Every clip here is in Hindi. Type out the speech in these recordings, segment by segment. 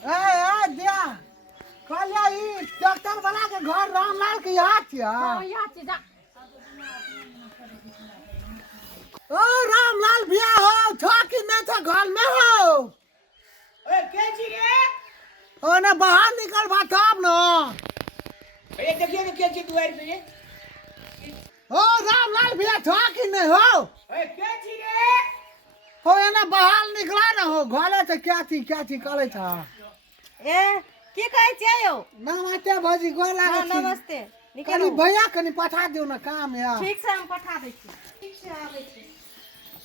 दिया कहलिया ई डॉक्टर वाला के घर रामलाल के यहाँ छिया। हां यहाँ छी जा। ओ रामलाल भैया हो था कि नहीं था घर में हो? ओए के छी रे? ओ ना बाहर निकल बा तब न। ए देखिए ना के छी दुआर पे। ओ रामलाल भैया था कि नहीं हो? ओए के छी रे? हो ना बाहर निकला ना हो घरे से क्या थी करे था। ए की कहै छियै यौ? नमस्ते भौजी गोर लागै हां छी। नमस्ते। कनी भैया कनी पठा दियो ना काम है। ठीक से हम पठा दै छी। ठीक से आबै छी।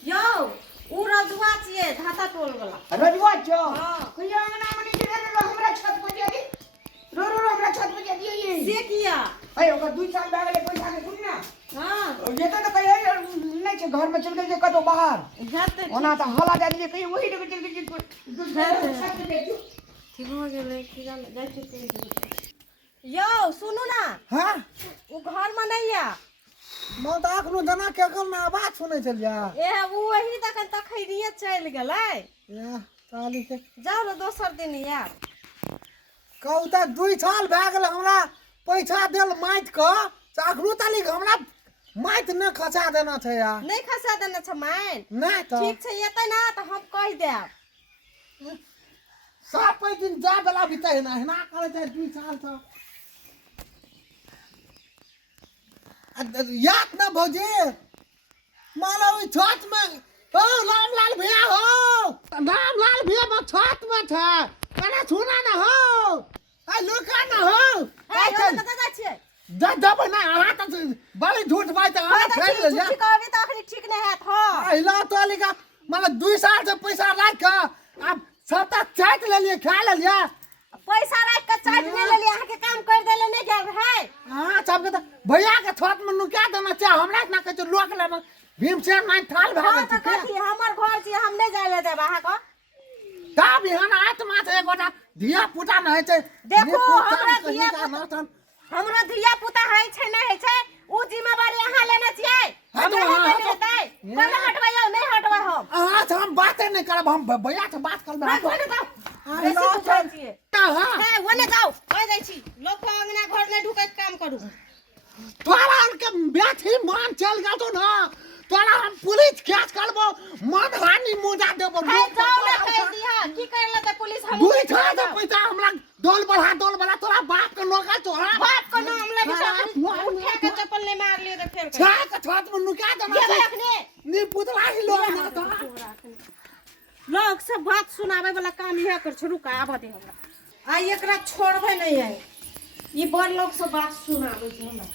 यौ उ रजुआ छियै धाता टोल वाला। रजुआ छो? हां कहिया अंगना में नीचे रो हमरा छत पर दे दी। रो हमरा छत पर दे दिए ये। से किया? अरे ओकर 2 साल भए गेलै पैसा के सुन ना। हां ये तो कहिए नहीं छै घर में चल गेल जे कतो बाहर। जाते ओना त हला दे दिए कहिए वही जगह चल गेल। ठीक हो गेलै की जान जाइ छी। यौ सुनू ना हां उ घर में नहीं या। मैं तो अखनो जना के कल ना आवाज सुनै छलिया। ए उ वही तखन तखैरिए चल गेलै। या ताली के जाओ रे दोसर दिन यार। कहू त 2 साल भए गेल हमरा पैसा देल माइट क अखनो ताली हमरा माइट न खसा देना छै यार। नहीं खसा देना छ माइन। नहीं तो ठीक छै एतै ना त हम कह देब। सब पे दिन जा बेला बितै ना हिना करे छै 2 साल से। याद ना भौजी माला ओइ छत में ओ रामलाल भैया हो रामलाल भैया में छत में था कने सुना ना हो आ लुका ना हो ए यो कत जा छियै? जब ना अहाँ त बड़ी झूठ बात अहाँ फेर ले जा। ठीक कहबी त अखनी ठीक नहीं हैत। हां अहिला तो लिखा मतलब 2 साल से पैसा राख के अब सबटा चाट ले लिए खा ले लिया। पैसा राख के चाट नहीं ले लिया अहाँ के काम कर देले नहीं गेल है। हां सबके त भैया के छत में नुका देना चाह हमरा ना कह लोक लेना भीमसेन माइन थाल हां भागे त कथि हमर घर छी हम नहीं जाय ले देब अहाँ को। तब यहाँ आत्मा से एक गोटा धिया पुता न है छै। देखो हमरा धिया धिया हमरा धिया पुता है छै नहीं है छै उ जिम्मेवारी अहाँ लेना छियै। हमरा नहीं करने देतै कोना हटवाइयो नहीं हटवा हम। अहाँ से हम बातें नहीं करब हम भैया से बात करब। भाग वने जाओ बेसी बुझाइ छियै। हां हे वने जाओ कह दै छी लोक को अंगना घर नहीं ढुकै के काम करू। तोरा उनके बेथी मान चल गया तो ना तोरा हम पुलिस केस करबो मन हानि मुदा देबो। है जाओ ना कह दिया की कर लेते पुलिस हम 2 साल से पैसा हमरा डोल बढ़ा तोरा बाप के नौकर तोरा बाप को नाम ले उठा के चप्पल नहीं मार लिए तो फिर छा के छत में नुका देना ये रखने नी पुतला ही लोग ना तो लोग सब बात सुनावे वाला काम यह कर छोड़ू का आबा दे हमरा। आ एकरा छोड़बे नहीं है। ये बड़ लोग सब बात सुनावे छै हमरा।